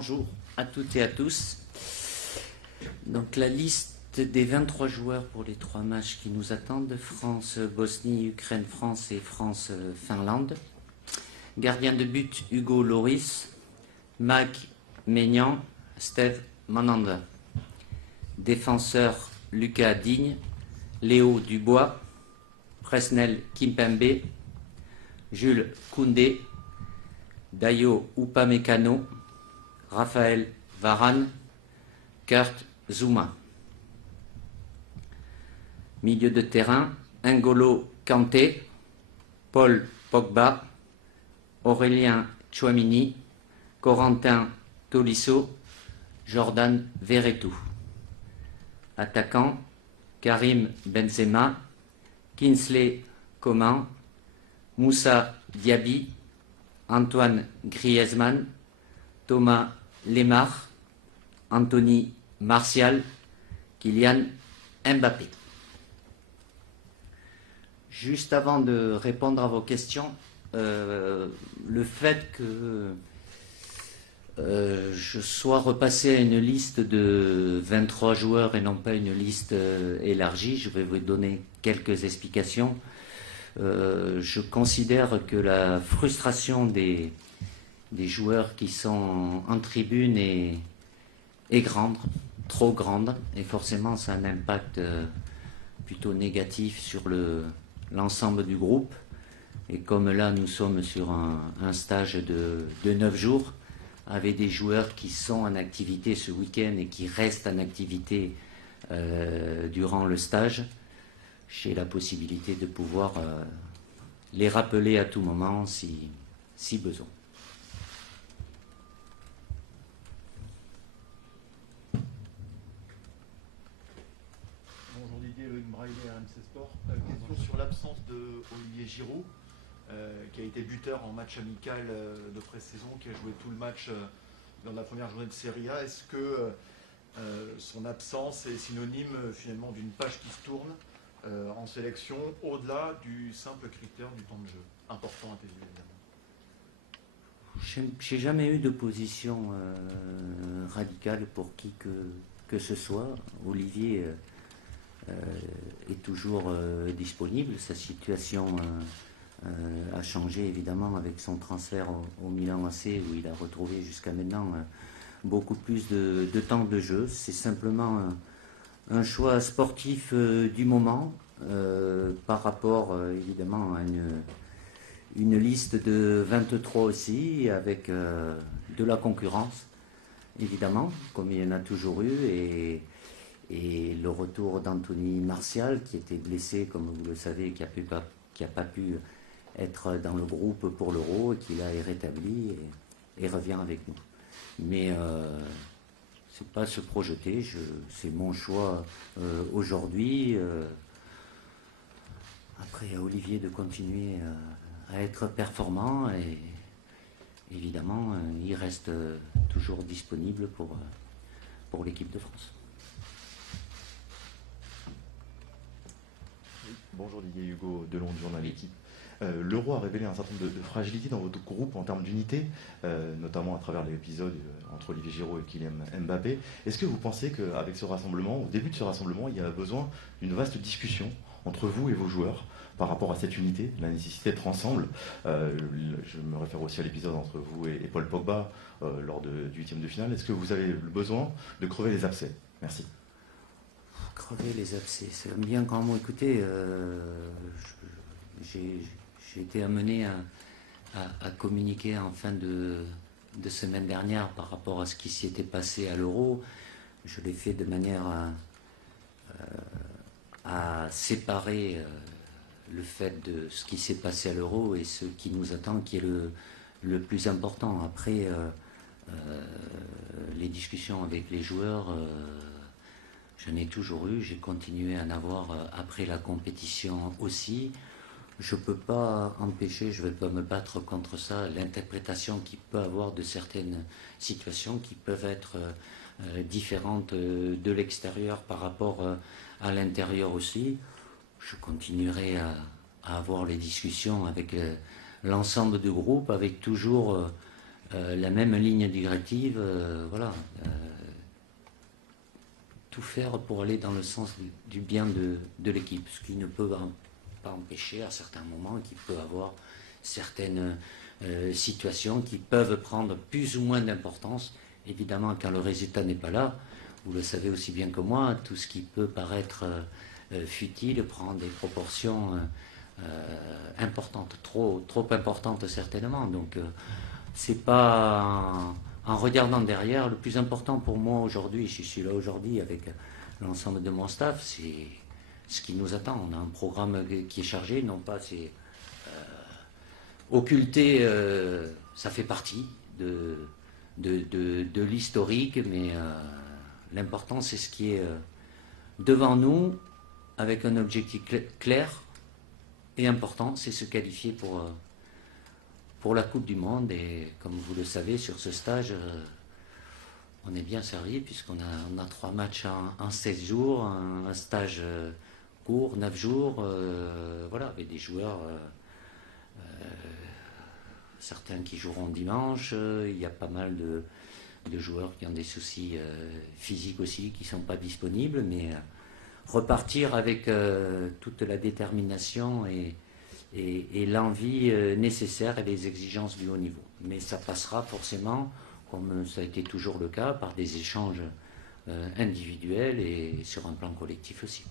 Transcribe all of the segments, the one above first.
Bonjour à toutes et à tous. Donc la liste des 23 joueurs pour les 3 matchs qui nous attendent: France, Bosnie, Ukraine, France et France, Finlande. Gardien de but: Hugo Loris, Mac Maignan, Steve Mananda. Défenseur: Lucas Digne, Léo Dubois, Presnel Kimpembe, Jules Koundé, Dayo Upamecano, Raphaël Varane, Kurt Zouma. Milieu de terrain: N'Golo Kanté, Paul Pogba, Aurélien Tchouameni, Corentin Tolisso, Jordan Verretou. Attaquant: Karim Benzema, Kingsley Coman, Moussa Diaby, Antoine Griezmann, Thomas Lemar, Anthony Martial, Kylian Mbappé. Juste avant de répondre à vos questions, le fait que je sois repassé à une liste de 23 joueurs et non pas une liste élargie, je vais vous donner quelques explications. Je considère que la frustration des joueurs qui sont en tribune est grande, trop grande, et forcément ça a un impact plutôt négatif sur l'ensemble du groupe. Et comme là nous sommes sur un stage de 9 jours, avec des joueurs qui sont en activité ce week-end et qui restent en activité durant le stage, j'ai la possibilité de pouvoir les rappeler à tout moment si besoin. Bonjour Didier, Loïc Braillet, RMC Sport. Question sur l'absence de Olivier Giroud, qui a été buteur en match amical de pré-saison, qui a joué tout le match dans la première journée de Serie A. Est-ce que son absence est synonyme finalement d'une page qui se tourne en sélection, au-delà du simple critère du temps de jeu, important à tes yeux évidemment? J'ai jamais eu de position radicale pour qui que ce soit. Olivier est toujours disponible. Sa situation a changé évidemment avec son transfert au Milan AC, où il a retrouvé jusqu'à maintenant beaucoup plus de temps de jeu. C'est simplement un choix sportif du moment par rapport évidemment à une liste de 23 aussi, avec de la concurrence évidemment, comme il y en a toujours eu, et le retour d'Anthony Martial, qui était blessé comme vous le savez, qui n'a pas pu être dans le groupe pour l'Euro, et qui là est rétabli et revient avec nous. Mais c'est pas se projeter, c'est mon choix aujourd'hui. Après, à Olivier de continuer à être performant, et évidemment, il reste toujours disponible pour l'équipe de France. Bonjour Didier, Hugo Delon du journal L'équipe. L'Euro a révélé un certain nombre de fragilités dans votre groupe en termes d'unité, notamment à travers l'épisode entre Olivier Giroud et Kylian Mbappé. Est-ce que vous pensez qu'avec ce rassemblement, au début de ce rassemblement, il y a besoin d'une vaste discussion entre vous et vos joueurs par rapport à cette unité, la nécessité d'être ensemble? Je me réfère aussi à l'épisode entre vous et Paul Pogba lors du 8e de finale. Est-ce que vous avez le besoin de crever les abcès? Merci. Crever les abcès, c'est bien grand mot. Écoutez, j'ai été amené à communiquer en fin de semaine dernière par rapport à ce qui s'y était passé à l'Euro. Je l'ai fait de manière à séparer le fait de ce qui s'est passé à l'Euro et ce qui nous attend, qui est le plus important. Après, les discussions avec les joueurs, j'en ai toujours eu, j'ai continué à en avoir après la compétition aussi. Je ne peux pas empêcher, je ne vais pas me battre contre ça, l'interprétation qu'il peut avoir de certaines situations qui peuvent être différentes de l'extérieur par rapport à l'intérieur aussi. Je continuerai à avoir les discussions avec l'ensemble du groupe, avec toujours la même ligne directive, voilà. Tout faire pour aller dans le sens du bien de l'équipe, ce qui ne peut pas empêcher à certains moments qu'il peut avoir certaines situations qui peuvent prendre plus ou moins d'importance. Évidemment, quand le résultat n'est pas là, vous le savez aussi bien que moi, tout ce qui peut paraître futile prend des proportions importantes, trop importantes certainement. Donc, c'est pas en regardant derrière, le plus important pour moi aujourd'hui, je suis là aujourd'hui avec l'ensemble de mon staff, c'est ce qui nous attend. On a un programme qui est chargé, non pas c'est occulter, ça fait partie de l'historique, mais l'important c'est ce qui est devant nous, avec un objectif clair et important, c'est se qualifier pour la Coupe du Monde. Et comme vous le savez, sur ce stage, on est bien servi puisqu'on a 3 matchs en 16 jours, un stage court, 9 jours, voilà, avec des joueurs, certains qui joueront dimanche, il y a pas mal de joueurs qui ont des soucis physiques aussi, qui ne sont pas disponibles, mais repartir avec toute la détermination et l'envie nécessaire et les exigences du haut niveau. Mais ça passera forcément, comme ça a été toujours le cas, par des échanges individuels et sur un plan collectif aussi.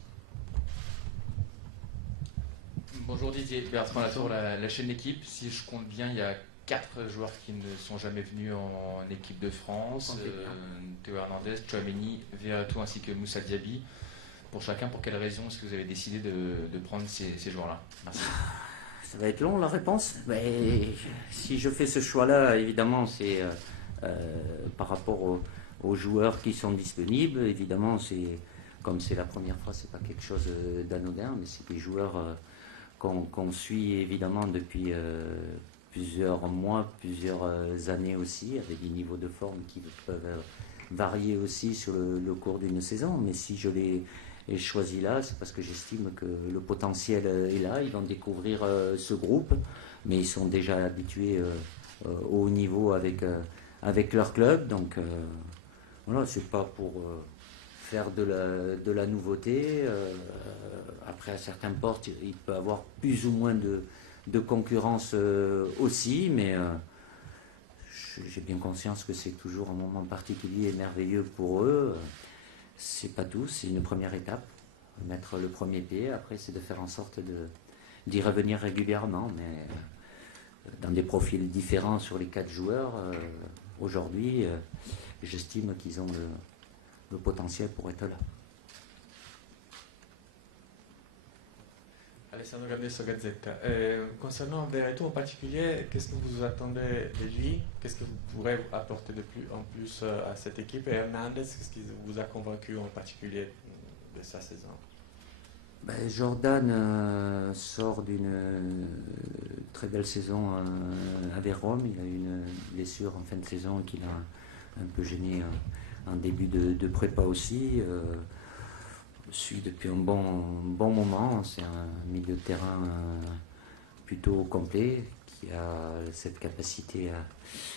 Bonjour Didier, Bertrand Latour, la chaîne L'équipe. Si je compte bien, il y a 4 joueurs qui ne sont jamais venus en équipe de France. Théo Hernandez, Tchouaméni, Verretou ainsi que Moussa Diaby. Pour chacun, pour quelles raisons est-ce que vous avez décidé de prendre ces joueurs-là? Merci. Ça va être long la réponse. Mais si je fais ce choix-là, évidemment, c'est par rapport aux joueurs qui sont disponibles. Évidemment, comme c'est la première fois, c'est pas quelque chose d'anodin, mais c'est des joueurs qu'on suit évidemment depuis plusieurs mois, plusieurs années aussi, avec des niveaux de forme qui peuvent varier aussi sur le cours d'une saison. Mais si je les choisi là, c'est parce que j'estime que le potentiel est là. Ils vont découvrir ce groupe, mais ils sont déjà habitués au haut niveau avec leur club. Donc voilà, c'est pas pour faire de la nouveauté. Après, à certains postes, il peut y avoir plus ou moins de concurrence aussi, mais j'ai bien conscience que c'est toujours un moment particulier et merveilleux pour eux. C'est pas tout, c'est une première étape, mettre le premier pied. Après, c'est de faire en sorte d'y revenir régulièrement, mais dans des profils différents sur les 4 joueurs. Aujourd'hui, j'estime qu'ils ont le potentiel pour être là. Alessandro Gadesso, Gazzetta. Concernant Verretou en particulier, qu'est-ce que vous attendez de lui? Qu'est-ce que vous pourrez apporter en plus à cette équipe? Et Hernandez, qu'est-ce qui vous a convaincu en particulier de sa saison? Jordan sort d'une très belle saison avec Rome. Il a eu une blessure en fin de saison qui l'a un peu gêné en début de prépa aussi. Suit depuis un bon moment. C'est un milieu de terrain plutôt complet qui a cette capacité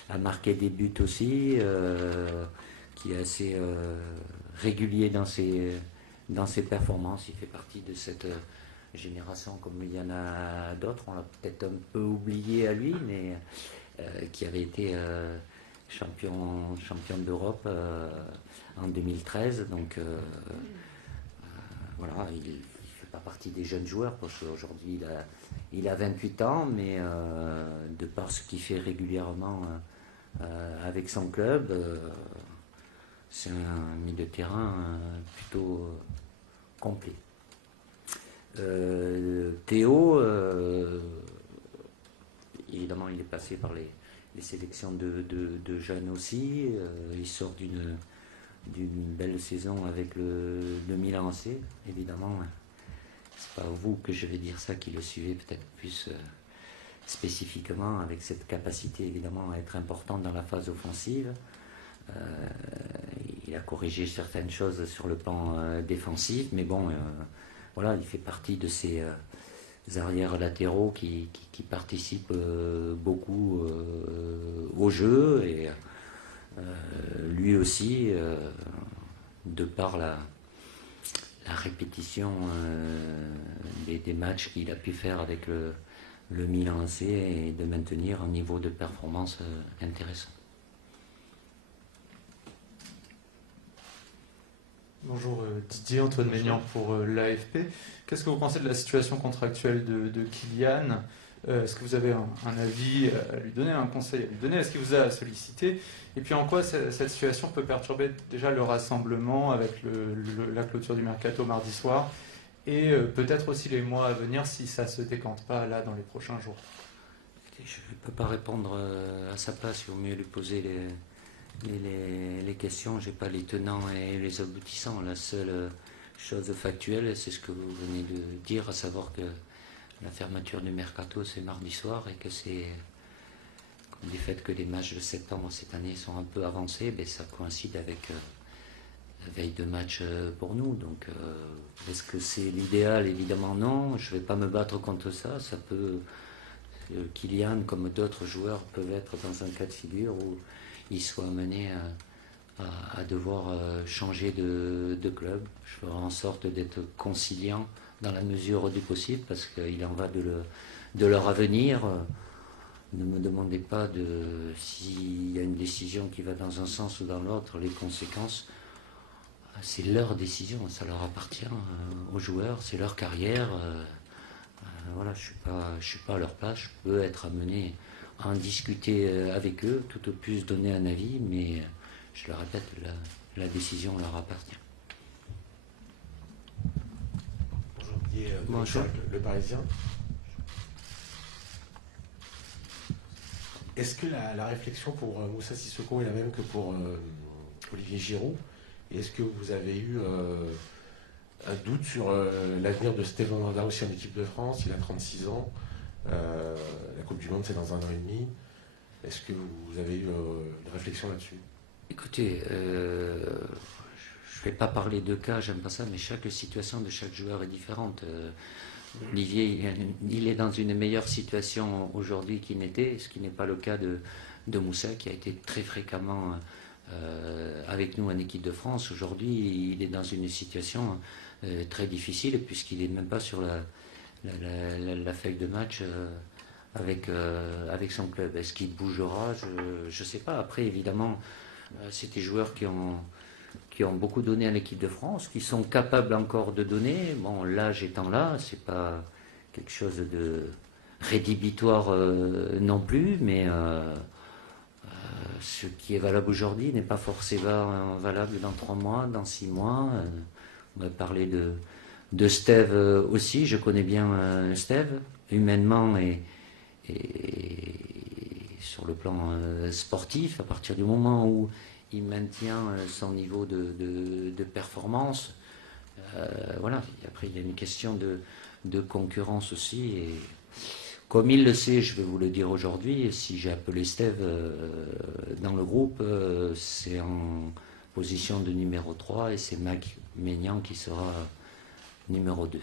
à marquer des buts aussi, qui est assez régulier dans ses performances. Il fait partie de cette génération comme il y en a d'autres. On l'a peut-être un peu oublié à lui, mais qui avait été champion d'Europe en 2013. Donc voilà, il ne fait pas partie des jeunes joueurs parce qu'aujourd'hui il a 28 ans, mais de par ce qu'il fait régulièrement avec son club, c'est un milieu de terrain plutôt complet. Théo, évidemment, il est passé par les sélections de jeunes aussi. Il sort d'une belle saison avec le Milan AC, évidemment. C'est pas vous que je vais dire ça, qui le suivez peut-être plus spécifiquement, avec cette capacité évidemment à être important dans la phase offensive. Il a corrigé certaines choses sur le plan défensif, mais bon, voilà, il fait partie de ces arrières latéraux qui participent beaucoup au jeu et lui aussi, de par la répétition des matchs qu'il a pu faire avec le Milan AC et de maintenir un niveau de performance intéressant. Bonjour Didier, Antoine Maignan pour l'AFP. Qu'est-ce que vous pensez de la situation contractuelle de Kylian? Est-ce que vous avez un avis à lui donner, un conseil à lui donner? Est-ce qu'il vous a sollicité? Et puis en quoi cette situation peut perturber déjà le rassemblement avec la clôture du mercato mardi soir et peut-être aussi les mois à venir si ça ne se décante pas là dans les prochains jours? Je ne peux pas répondre à sa place, il vaut mieux lui poser les questions. Je n'ai pas les tenants et les aboutissants. La seule chose factuelle, c'est ce que vous venez de dire, à savoir que la fermeture du mercato c'est mardi soir et que c'est du fait que les matchs de septembre cette année sont un peu avancés, ça coïncide avec la veille de match pour nous. Donc est-ce que c'est l'idéal? Évidemment non, je ne vais pas me battre contre ça. Ça peut, Kylian comme d'autres joueurs peuvent être dans un cas de figure où ils soient amenés à devoir changer de club. Je ferai en sorte d'être conciliant dans la mesure du possible, parce qu'il en va de leur avenir. Ne me demandez pas s'il y a une décision qui va dans un sens ou dans l'autre, les conséquences. C'est leur décision, ça leur appartient aux joueurs, c'est leur carrière. Voilà, je suis pas à leur place, je peux être amené à en discuter avec eux, tout au plus donner un avis, mais je le répète, la décision leur appartient. Bonjour, le Parisien. Est-ce que la réflexion pour Moussa Sissoko est la même que pour Olivier Giroud? Et est-ce que vous avez eu un doute sur l'avenir de Steve Mandanda aussi en équipe de France? Il a 36 ans. La Coupe du Monde, c'est dans 1 an et demi. Est-ce que vous avez eu une réflexion là-dessus? Écoutez, je ne vais pas parler de cas, j'aime pas ça, mais chaque situation de chaque joueur est différente. Olivier, il est dans une meilleure situation aujourd'hui qu'il n'était, ce qui n'est pas le cas de Moussa, qui a été très fréquemment avec nous en équipe de France. Aujourd'hui, il est dans une situation très difficile, puisqu'il n'est même pas sur la feuille de match avec son club. Est-ce qu'il bougera? Je ne sais pas. Après, évidemment, c'est des joueurs qui ont beaucoup donné à l'équipe de France, qui sont capables encore de donner. Bon, l'âge étant là, c'est pas quelque chose de rédhibitoire non plus, mais ce qui est valable aujourd'hui n'est pas forcément valable dans 3 mois, dans 6 mois. On va parler de Steve aussi. Je connais bien Steve, humainement et sur le plan sportif. À partir du moment où il maintient son niveau de performance. Voilà. Et après, il y a une question de concurrence aussi. Et comme il le sait, je vais vous le dire aujourd'hui, si j'ai appelé Steve dans le groupe, c'est en position de numéro 3 et c'est Mac Maignan qui sera numéro 2.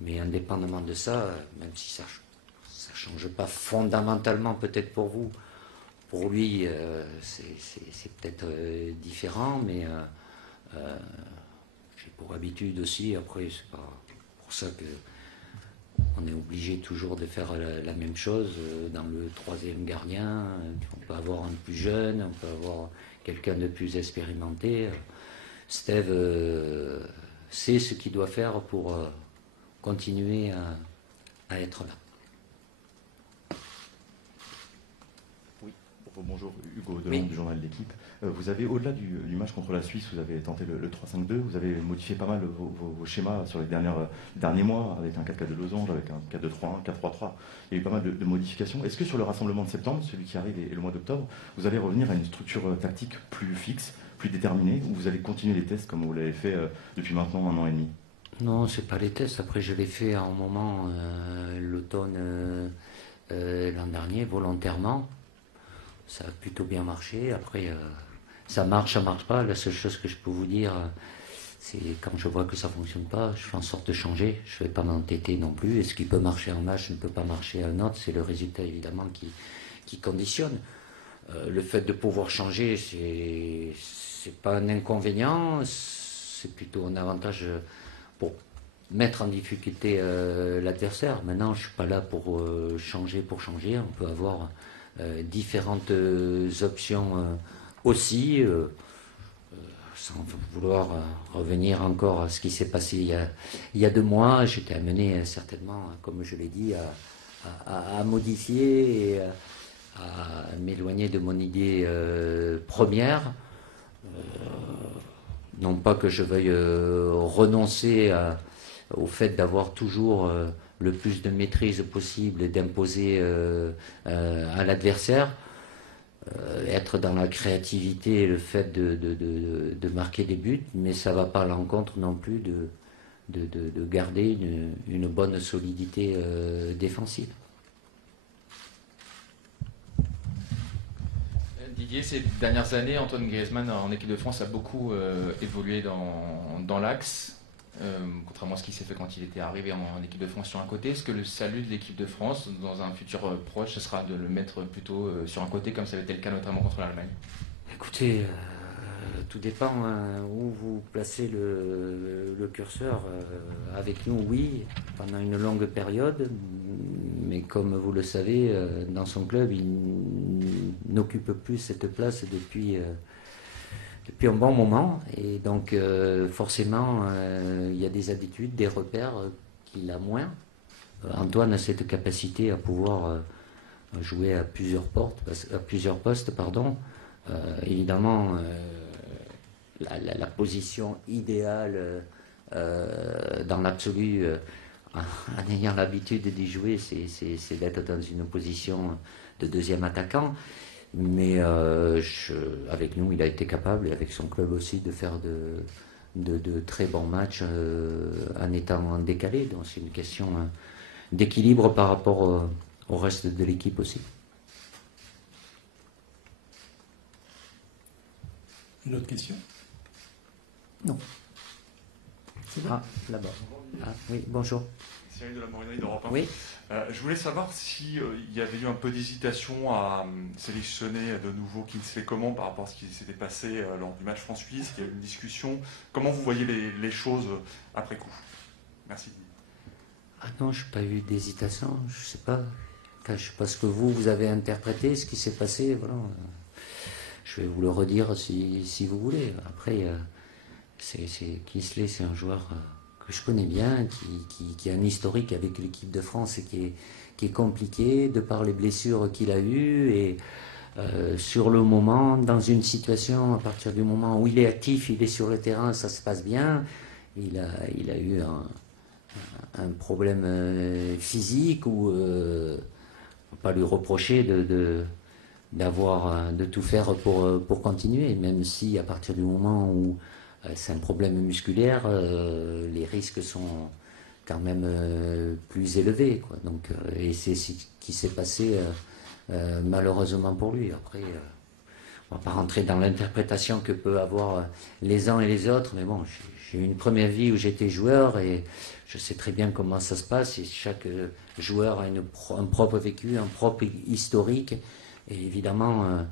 Mais indépendamment de ça, même si ça ne change pas fondamentalement peut-être pour vous, pour lui, c'est peut-être différent, mais j'ai pour habitude aussi, après, c'est pas pour ça qu'on est obligé toujours de faire la même chose dans le 3e gardien. On peut avoir un plus jeune, on peut avoir quelqu'un de plus expérimenté. Steve sait ce qu'il doit faire pour continuer à être là. Bonjour, Hugo Delon du journal de l'équipe. Vous avez, au-delà du match contre la Suisse, vous avez tenté le 3-5-2, vous avez modifié pas mal vos schémas sur les derniers mois, avec un 4-4 de losange, avec un 4-2-3-1, 4-3-3. Il y a eu pas mal de modifications. Est-ce que sur le rassemblement de septembre, celui qui arrive et le mois d'octobre, vous allez revenir à une structure tactique plus fixe, plus déterminée, ou vous allez continuer les tests comme vous l'avez fait depuis maintenant 1 an et demi? Non, c'est pas les tests. Après, je l'ai fait à un moment, l'automne l'an dernier, volontairement. Ça a plutôt bien marché. Après, ça marche pas. La seule chose que je peux vous dire, C'est quand je vois que ça ne fonctionne pas, je fais en sorte de changer. Je ne vais pas m'entêter non plus. Et ce qui peut marcher un match ne peut pas marcher à un autre. C'est le résultat évidemment qui conditionne. Le fait de pouvoir changer, c'est pas un inconvénient, c'est plutôt un avantage pour mettre en difficulté l'adversaire. Maintenant, je ne suis pas là pour changer. On peut avoir différentes options aussi. Sans vouloir revenir encore à ce qui s'est passé il y a 2 mois, j'étais amené certainement, comme je l'ai dit, à modifier et à m'éloigner de mon idée première. Non pas que je veuille renoncer au fait d'avoir toujours le plus de maîtrise possible et d'imposer à l'adversaire. Être dans la créativité et le fait de marquer des buts, mais ça ne va pas à l'encontre non plus de garder une bonne solidité défensive. Didier, ces dernières années, Antoine Griezmann en équipe de France a beaucoup évolué dans l'axe, contrairement à ce qui s'est fait quand il était arrivé en équipe de France sur un côté. Est-ce que le salut de l'équipe de France, dans un futur proche, ce sera de le mettre plutôt sur un côté, comme ça avait été le cas notamment contre l'Allemagne? Écoutez, tout dépend où vous placez le curseur. Avec nous, oui, pendant une longue période, mais comme vous le savez, dans son club, il n'occupe plus cette place depuis un bon moment, et donc forcément il y a des habitudes, des repères qu'il a moins. Antoine a cette capacité à pouvoir jouer à plusieurs postes. Évidemment, la position idéale dans l'absolu, en ayant l'habitude d'y jouer, c'est d'être dans une position de deuxième attaquant. Mais avec nous, il a été capable, et avec son club aussi, de faire de très bons matchs en étant décalé. Donc c'est une question d'équilibre par rapport au reste de l'équipe aussi. Une autre question? Non. Ah, là-bas. Ah, oui, bonjour. Cyril de la Morinerie d'Europe 1. Oui. Je voulais savoir s'il y avait eu un peu d'hésitation à sélectionner de nouveau Kingsley Coman par rapport à ce qui s'était passé lors du match France-Suisse. Il y a eu une discussion. Comment vous voyez les choses après coup? Merci. Ah non, je n'ai pas eu d'hésitation. Je ne sais pas. Enfin, je sais pas ce que vous avez interprété, ce qui s'est passé. Voilà. Je vais vous le redire si vous voulez. Après, Kingsley, c'est un joueur que je connais bien, qui a un historique avec l'équipe de France et qui est compliqué de par les blessures qu'il a eues. Et sur le moment, dans une situation, à partir du moment où il est actif, il est sur le terrain, ça se passe bien. Il a eu un problème physique où on ne peut pas lui reprocher de tout faire pour continuer, même si à partir du moment où c'est un problème musculaire, les risques sont quand même plus élevés, quoi. Donc, et c'est ce qui s'est passé malheureusement pour lui. Après, on ne va pas rentrer dans l'interprétation que peuvent avoir les uns et les autres, mais bon, j'ai eu une première vie où j'étais joueur et je sais très bien comment ça se passe, et chaque joueur a un propre vécu, un propre historique, et évidemment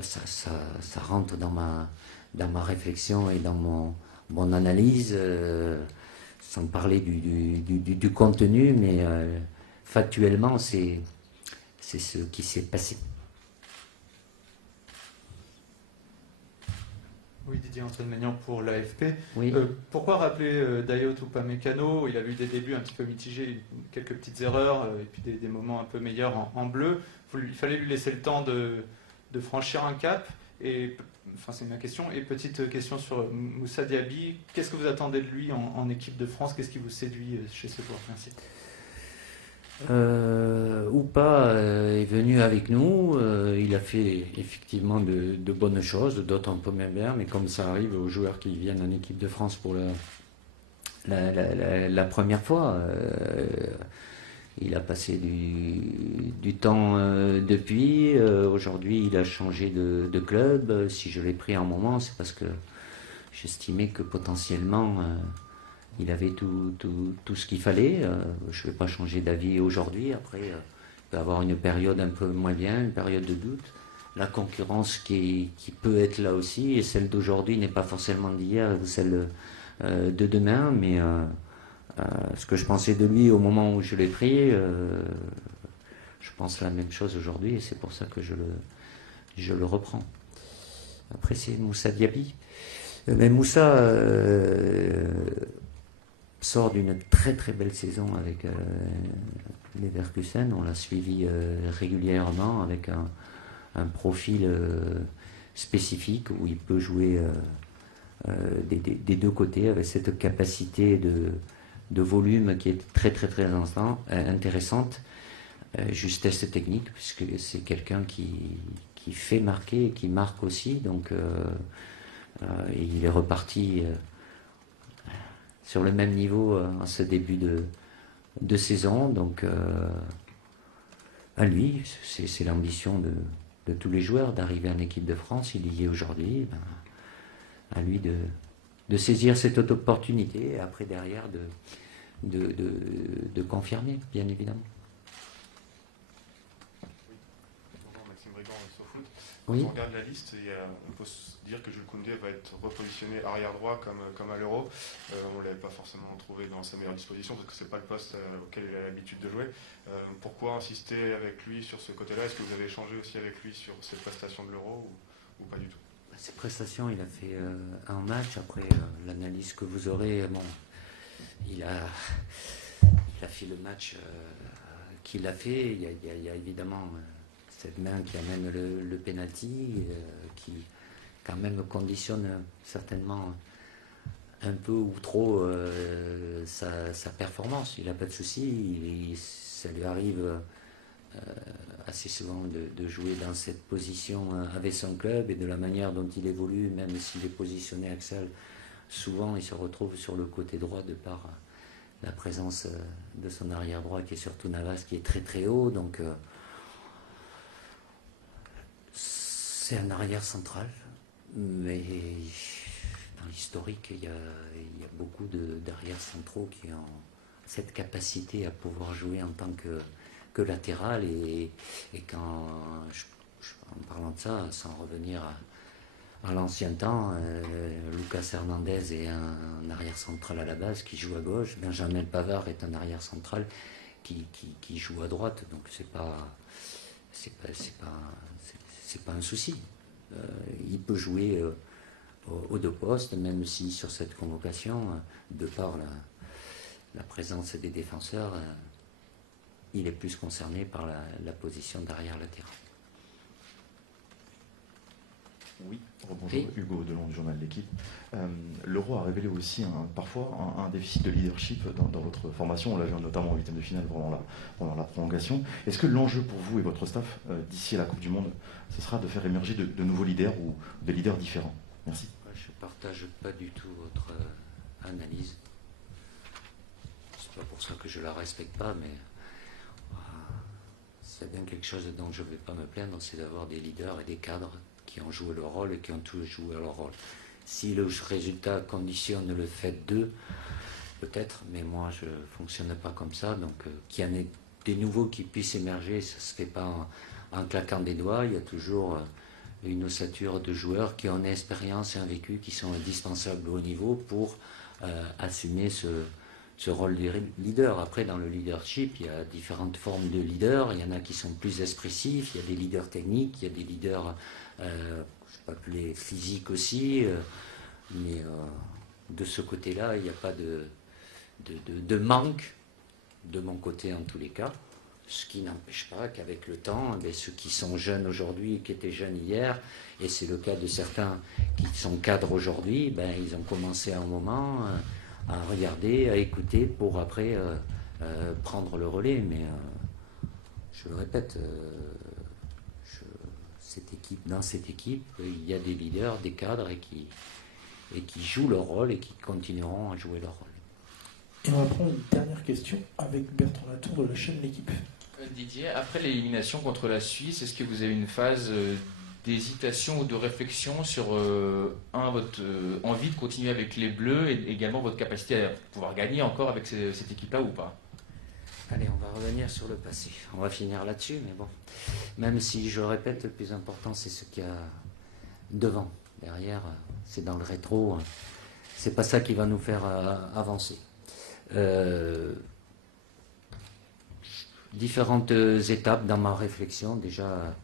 ça rentre dans ma réflexion et dans mon analyse, sans parler du contenu, mais factuellement c'est ce qui s'est passé. Oui, Didier, Antoine Maignan pour l'AFP. Oui. Pourquoi rappeler Dayot Upamecano? Il a eu des débuts un petit peu mitigés, quelques petites erreurs, et puis des moments un peu meilleurs en bleu. Il fallait lui laisser le temps de franchir un cap. Et, enfin, c'est ma question. Et petite question sur Moussa Diaby. Qu'est-ce que vous attendez de lui en équipe de France? Qu'est-ce qui vous séduit chez ce joueur? Merci. Oupa est venu avec nous, il a fait effectivement de bonnes choses, d'autres un peu moins bien, mais comme ça arrive aux joueurs qui viennent en équipe de France pour la première fois, il a passé du temps depuis. Aujourd'hui, il a changé de club. Si je l'ai pris un moment, c'est parce que j'estimais que potentiellement il avait tout ce qu'il fallait. Je ne vais pas changer d'avis aujourd'hui. Après, il peut y avoir une période un peu moins bien, une période de doute. La concurrence qui peut être là aussi, et celle d'aujourd'hui n'est pas forcément d'hier ou celle de demain, mais ce que je pensais de lui au moment où je l'ai pris, je pense la même chose aujourd'hui, et c'est pour ça que je le reprends. Après, c'est Moussa Diaby. Mais Moussa sort d'une très très belle saison avec Leverkusen. On l'a suivi régulièrement avec un profil spécifique où il peut jouer des deux côtés avec cette capacité de volume qui est très très très intéressante. Justesse technique, puisque c'est quelqu'un qui fait marquer et qui marque aussi. Donc il est reparti sur le même niveau en ce début de saison. Donc à lui, c'est l'ambition de tous les joueurs d'arriver en équipe de France. Il y est aujourd'hui. À lui de saisir cette opportunité et après derrière de confirmer, bien évidemment. Bonjour, Maxime Brigand, SoFoot. Oui. Quand on regarde la liste, on peut se dire que Jules Koundé va être repositionné arrière droit comme à l'Euro. On ne l'avait pas forcément trouvé dans sa meilleure disposition parce que ce n'est pas le poste auquel il a l'habitude de jouer. Pourquoi insister avec lui sur ce côté-là? Est-ce que vous avez échangé aussi avec lui sur cette prestation de l'Euro ou pas du tout? Ses prestations, il a fait un match. Après l'analyse que vous aurez, bon, il a fait le match qu'il a fait. Il y a évidemment cette main qui amène le penalty, qui quand même conditionne certainement un peu ou trop sa performance. Il n'a pas de souci. Ça lui arrive assez souvent de jouer dans cette position avec son club, et de la manière dont il évolue, même s'il est positionné axial, souvent il se retrouve sur le côté droit de par la présence de son arrière droit qui est surtout Navas, qui est très très haut. Donc c'est un arrière central, mais dans l'historique il y a beaucoup d'arrières centraux qui ont cette capacité à pouvoir jouer en tant que latéral, et quand en parlant de ça, sans revenir à l'ancien temps, Lucas Hernandez est un arrière central à la base qui joue à gauche, Benjamin Pavard est un arrière central qui joue à droite, donc c'est pas un souci. Il peut jouer aux deux postes, même si sur cette convocation, de par la présence des défenseurs, il est plus concerné par la position d'arrière latéral. Oui, bonjour, Hugo Delon du journal L'Équipe. L'Euro a révélé aussi parfois un déficit de leadership dans votre formation. On l'a vu notamment en huitième de finale pendant la prolongation. Est-ce que l'enjeu pour vous et votre staff d'ici à la Coupe du Monde, ce sera de faire émerger de nouveaux leaders ou de leaders différents? Merci. Je ne partage pas du tout votre analyse. C'est pas pour ça que je la respecte pas, mais c'est bien quelque chose dont je ne vais pas me plaindre, c'est d'avoir des leaders et des cadres qui ont joué leur rôle et qui ont tous joué leur rôle. Si le résultat conditionne le fait d'eux, peut-être, mais moi je ne fonctionne pas comme ça. Donc qu'il y en ait des nouveaux qui puissent émerger, ça ne se fait pas en claquant des doigts. Il y a toujours une ossature de joueurs qui ont une expérience et un vécu qui sont indispensables au niveau pour assumer ce rôle de leader. Après, dans le leadership, il y a différentes formes de leaders. Il y en a qui sont plus expressifs, il y a des leaders techniques, il y a des leaders, je sais pas, plus physiques aussi. Mais de ce côté-là, il n'y a pas de manque, de mon côté en tous les cas. Ce qui n'empêche pas qu'avec le temps, ceux qui sont jeunes aujourd'hui, qui étaient jeunes hier, et c'est le cas de certains qui sont cadres aujourd'hui, ils ont commencé à un moment à regarder, à écouter pour après prendre le relais. Mais je le répète, dans cette équipe, il y a des leaders, des cadres et qui jouent leur rôle et qui continueront à jouer leur rôle. Et on va prendre une dernière question avec Bertrand Latour de la chaîne L'Équipe. Didier, après l'élimination contre la Suisse, est-ce que vous avez une phase d'hésitation ou de réflexion sur, votre envie de continuer avec les Bleus et également votre capacité à pouvoir gagner encore avec cette équipe-là ou pas? Allez, on va revenir sur le passé. On va finir là-dessus, mais bon. Même si, je répète, le plus important, c'est ce qu'il y a devant. Derrière, c'est dans le rétro. C'est pas ça qui va nous faire avancer. Différentes étapes dans ma réflexion. Déjà,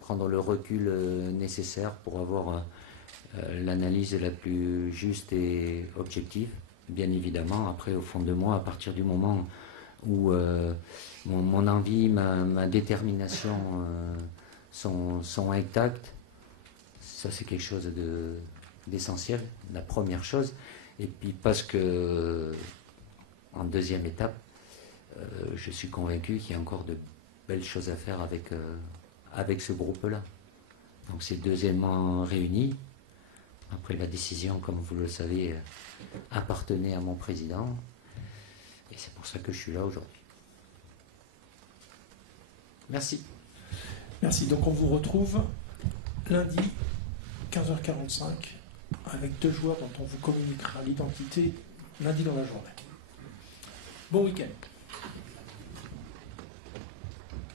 prendre le recul nécessaire pour avoir l'analyse la plus juste et objective. Bien évidemment, après, au fond de moi, à partir du moment où mon envie, ma détermination sont intactes, ça c'est quelque chose d'essentiel, la première chose. Et puis parce que, en deuxième étape, je suis convaincu qu'il y a encore de belles choses à faire avec ce groupe-là. Donc c'est deux éléments réunis. Après, la décision, comme vous le savez, appartenait à mon président. Et c'est pour ça que je suis là aujourd'hui. Merci. Merci. Donc on vous retrouve lundi, 15h45, avec 2 joueurs dont on vous communiquera l'identité lundi dans la journée. Bon week-end.